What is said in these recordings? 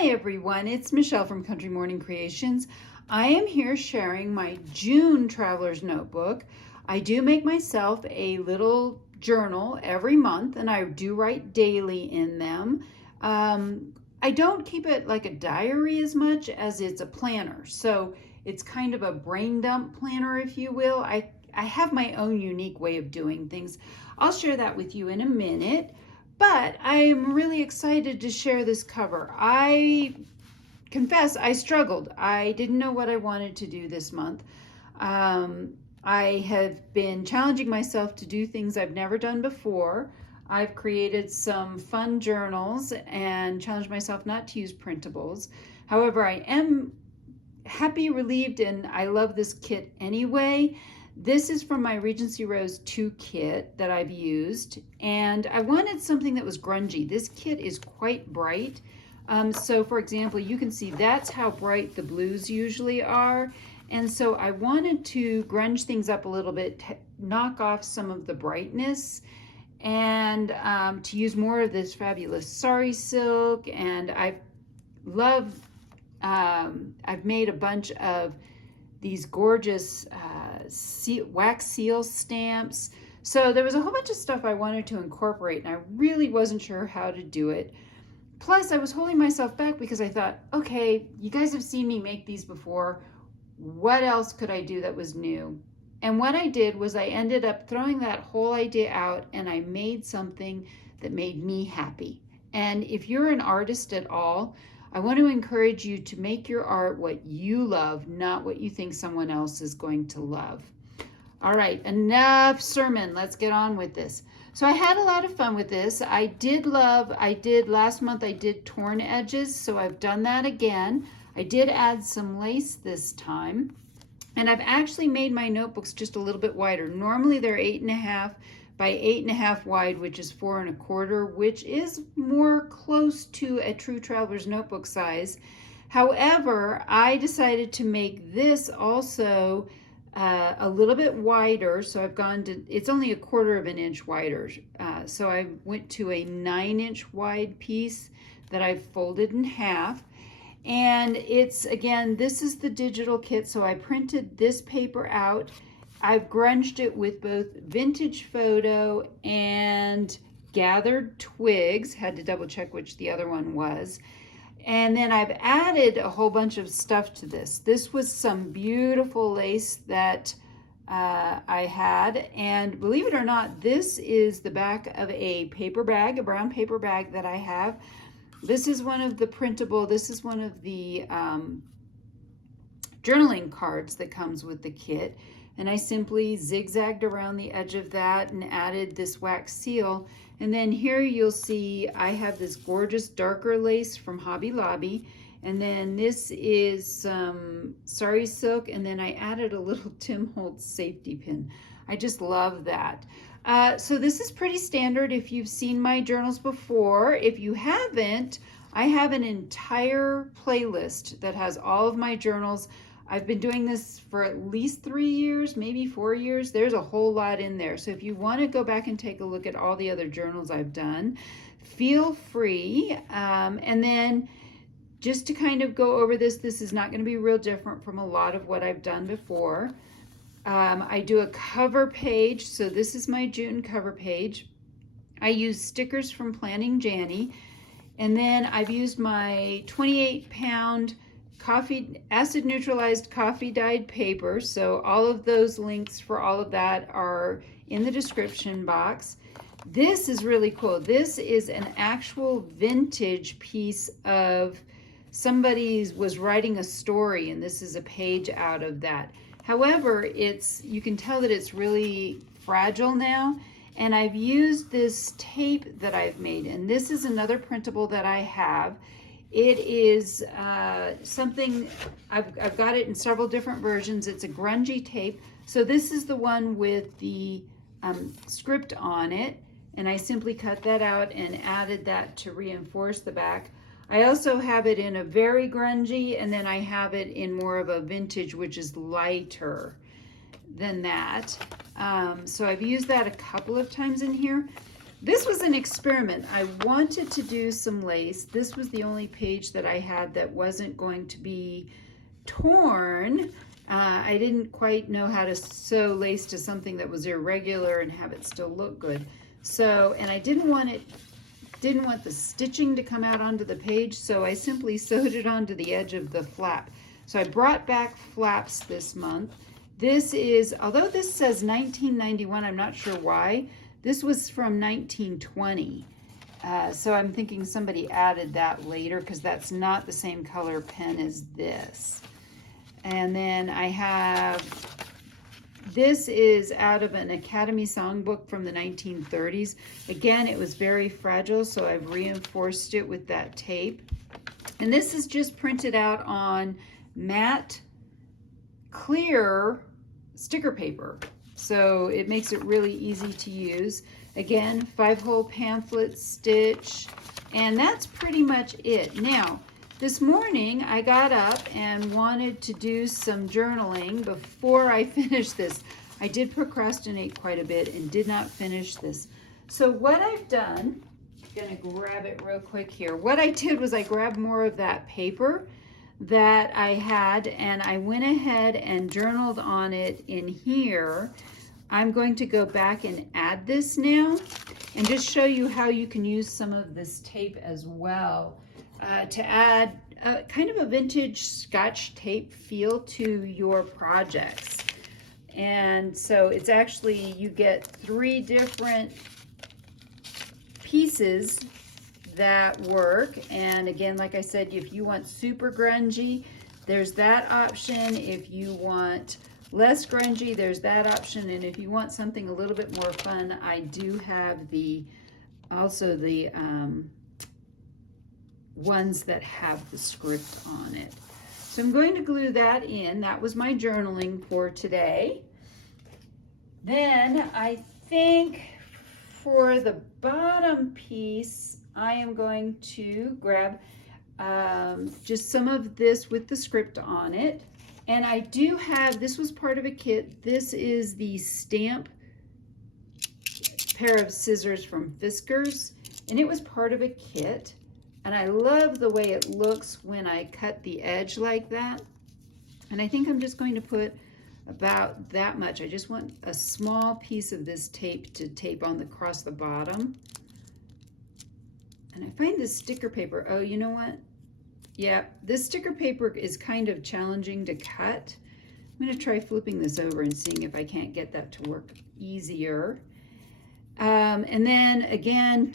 Hi everyone, it's Michelle from Country Morning Creations. I am here sharing my June Traveler's Notebook. I do make myself a little journal every month and I do write daily in them. I don't keep it like a diary as much as it's a planner. So it's kind of a brain dump planner, if you will. I have my own unique way of doing things. I'll share that with you in a minute. But I'm really excited to share this cover. I confess I struggled. I didn't know what I wanted to do this month. I have been challenging myself to do things I've never done before. I've created some fun journals and challenged myself not to use printables. However, I am happy, relieved, and I love this kit anyway. This is from my Regency Rose 2 kit that I've used, and I wanted something that was grungy. This kit is quite bright. So for example, you can see that's how bright the blues usually are. And so I wanted to grunge things up a little bit, knock off some of the brightness, and to use more of this fabulous sari silk. And I've made a bunch of these gorgeous wax seal stamps. So there was a whole bunch of stuff I wanted to incorporate and I really wasn't sure how to do it. Plus I was holding myself back because I thought, okay, you guys have seen me make these before. What else could I do that was new? And what I did was I ended up throwing that whole idea out and I made something that made me happy. And if you're an artist at all, I want to encourage you to make your art what you love, not what you think someone else is going to love. All right, enough sermon. Let's get on with this. So I had a lot of fun with this. Last month I did torn edges, so I've done that again. I did add some lace this time. And I've actually made my notebooks just a little bit wider. Normally they're 8.5 by 8.5 wide, which is 4 1/4, which is more close to a true traveler's notebook size. However, I decided to make this also a little bit wider. So I've gone to, it's only 1/4 inch wider. So I went to a 9-inch wide piece that I've folded in half. And it's, again, this is the digital kit. So I printed this paper out. I've grunged it with both vintage photo and gathered twigs. Had to double check which the other one was. And then I've added a whole bunch of stuff to this. This was some beautiful lace that I had. And believe it or not, this is the back of a paper bag, a brown paper bag that I have. This is one of the journaling cards that comes with the kit. And I simply zigzagged around the edge of that and added this wax seal. And then here you'll see I have this gorgeous darker lace from Hobby Lobby. And then this is some sari silk. And then I added a little Tim Holtz safety pin. I just love that. So this is pretty standard if you've seen my journals before. If you haven't, I have an entire playlist that has all of my journals. I've been doing this for at least 3 years, maybe 4 years. There's a whole lot in there. So if you want to go back and take a look at all the other journals I've done, feel free. And then just to kind of go over this is not going to be real different from a lot of what I've done before. I do a cover page. So this is my June cover page. I use stickers from Planning Janny. And then I've used my 28-pound acid neutralized coffee dyed paper. So all of those links for all of that are in the description box. This is really cool. This is an actual vintage piece of somebody was writing a story, and this is a page out of that. However, you can tell that it's really fragile now. And I've used this tape that I've made, and this is another printable that I have. It is something, I've got it in several different versions. It's a grungy tape. So this is the one with the script on it. And I simply cut that out and added that to reinforce the back. I also have it in a very grungy, and then I have it in more of a vintage, which is lighter than that. So I've used that a couple of times in here. This was an experiment. I wanted to do some lace. This was the only page that I had that wasn't going to be torn. I didn't quite know how to sew lace to something that was irregular and have it still look good. So, and I didn't want the stitching to come out onto the page, so I simply sewed it onto the edge of the flap. So I brought back flaps this month. This is, although this says 1991, I'm not sure why. This was from 1920. So I'm thinking somebody added that later because that's not the same color pen as this. And then I have, this is out of an Academy songbook from the 1930s. Again, it was very fragile, so I've reinforced it with that tape. And this is just printed out on matte clear sticker paper. So it makes it really easy to use. Again, 5-hole pamphlet stitch, and that's pretty much it. Now, this morning I got up and wanted to do some journaling before I finished this. I did procrastinate quite a bit and did not finish this. So what I've done, I'm gonna grab it real quick here. What I did was I grabbed more of that paper that I had and I went ahead and journaled on it in here. I'm going to go back and add this now and just show you how you can use some of this tape as well to add kind of a vintage Scotch tape feel to your projects. And so it's actually, you get 3 different pieces that work. And again, like I said, if you want super grungy, there's that option. If you want less grungy, there's that option. And if you want something a little bit more fun, I do have also the ones that have the script on it. So I'm going to glue that in. That was my journaling for today. Then I think for the bottom piece, I am going to grab just some of this with the script on it. And I do have, this was part of a kit. This is the stamp pair of scissors from Fiskars, and it was part of a kit. And I love the way it looks when I cut the edge like that. And I think I'm just going to put about that much. I just want a small piece of this tape to tape on across the bottom. And I find this sticker paper, oh, you know what? Yeah, this sticker paper is kind of challenging to cut. I'm going to try flipping this over and seeing if I can't get that to work easier. And then again,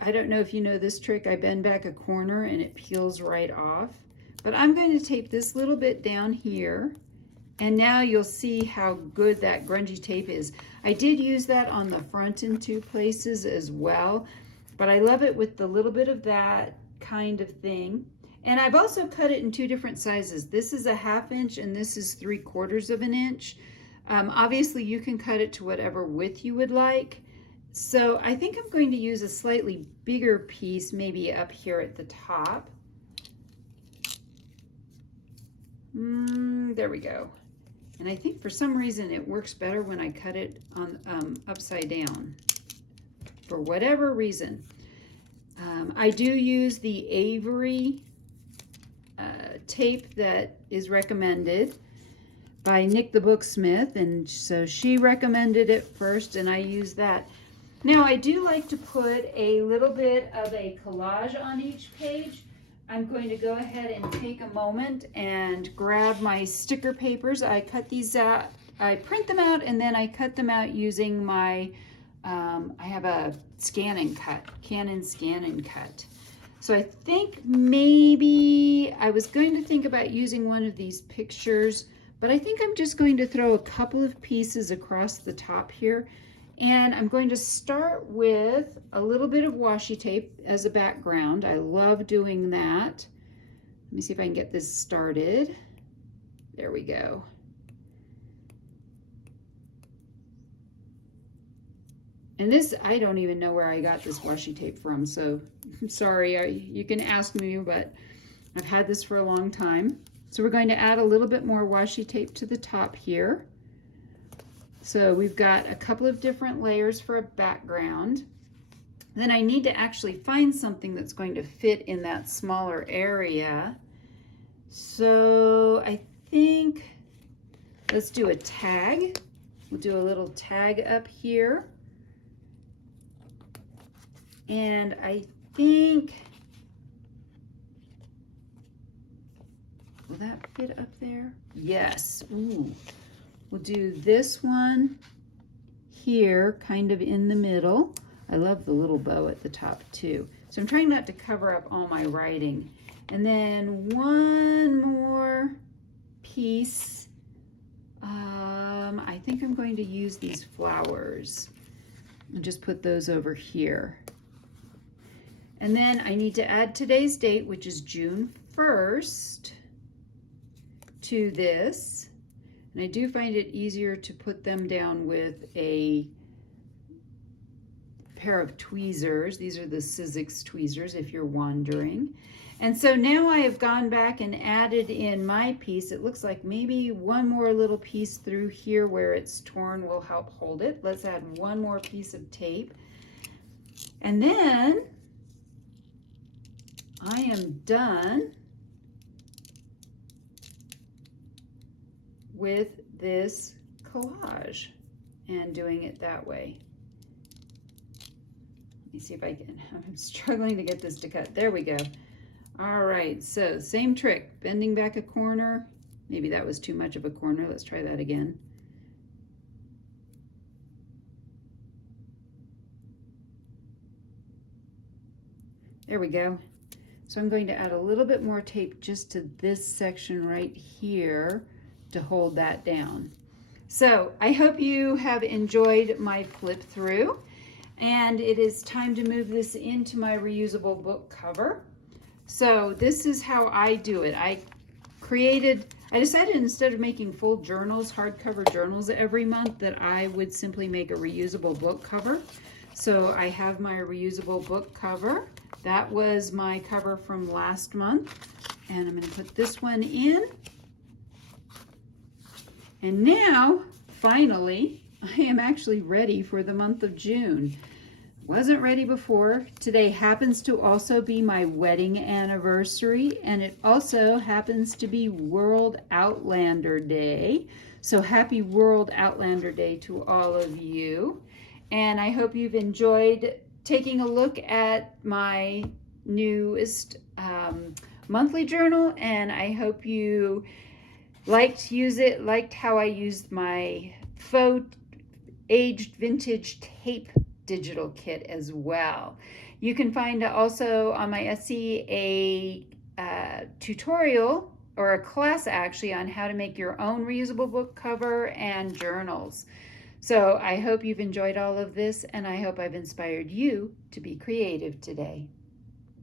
I don't know if you know this trick, I bend back a corner and it peels right off. But I'm going to tape this little bit down here. And now you'll see how good that grungy tape is. I did use that on the front in 2 places as well. But I love it with the little bit of that kind of thing. And I've also cut it in 2 different sizes. This is a 1/2 inch and this is 3/4 of an inch. Obviously you can cut it to whatever width you would like. So I think I'm going to use a slightly bigger piece, maybe up here at the top. There we go. And I think for some reason it works better when I cut it on upside down. For whatever reason. I do use the Avery tape that is recommended by Nick the Booksmith, and so she recommended it first and I use that. Now I do like to put a little bit of a collage on each page. I'm going to go ahead and take a moment and grab my sticker papers. I cut these out, I print them out, and then I cut them out using my I have a scan and cut, Canon scan and cut. So I think maybe I was going to think about using one of these pictures, but I think I'm just going to throw a couple of pieces across the top here. And I'm going to start with a little bit of washi tape as a background. I love doing that. Let me see if I can get this started. There we go. And this, I don't even know where I got this washi tape from, so I'm sorry, you can ask me, but I've had this for a long time. So we're going to add a little bit more washi tape to the top here. So we've got a couple of different layers for a background. Then I need to actually find something that's going to fit in that smaller area. So I think let's do a tag. We'll do a little tag up here. And I think, will that fit up there? Yes. Ooh. We'll do this one here, kind of in the middle. I love the little bow at the top too. So I'm trying not to cover up all my writing. And then one more piece. I think I'm going to use these flowers and just put those over here. And then I need to add today's date, which is June 1st, to this. And I do find it easier to put them down with a pair of tweezers. These are the Sizzix tweezers, if you're wondering. And so now I have gone back and added in my piece. It looks like maybe one more little piece through here where it's torn will help hold it. Let's add one more piece of tape. And then I am done with this collage and doing it that way. Let me see if I can, I'm struggling to get this to cut. There we go. All right, so same trick, bending back a corner. Maybe that was too much of a corner. Let's try that again. There we go. So I'm going to add a little bit more tape just to this section right here to hold that down. So I hope you have enjoyed my flip through, and it is time to move this into my reusable book cover. So this is how I do it. I decided instead of making full journals, hardcover journals every month, that I would simply make a reusable book cover. So I have my reusable book cover. That was my cover from last month. And I'm going to put this one in. And now, finally, I am actually ready for the month of June. Wasn't ready before. Today happens to also be my wedding anniversary, and it also happens to be World Outlander Day. So happy World Outlander Day to all of you. And I hope you've enjoyed taking a look at my newest monthly journal, and I hope you liked how I used my faux aged vintage tape digital kit as well. You can find also on my Etsy a tutorial, or a class actually, on how to make your own reusable book cover and journals. So I hope you've enjoyed all of this, and I hope I've inspired you to be creative today.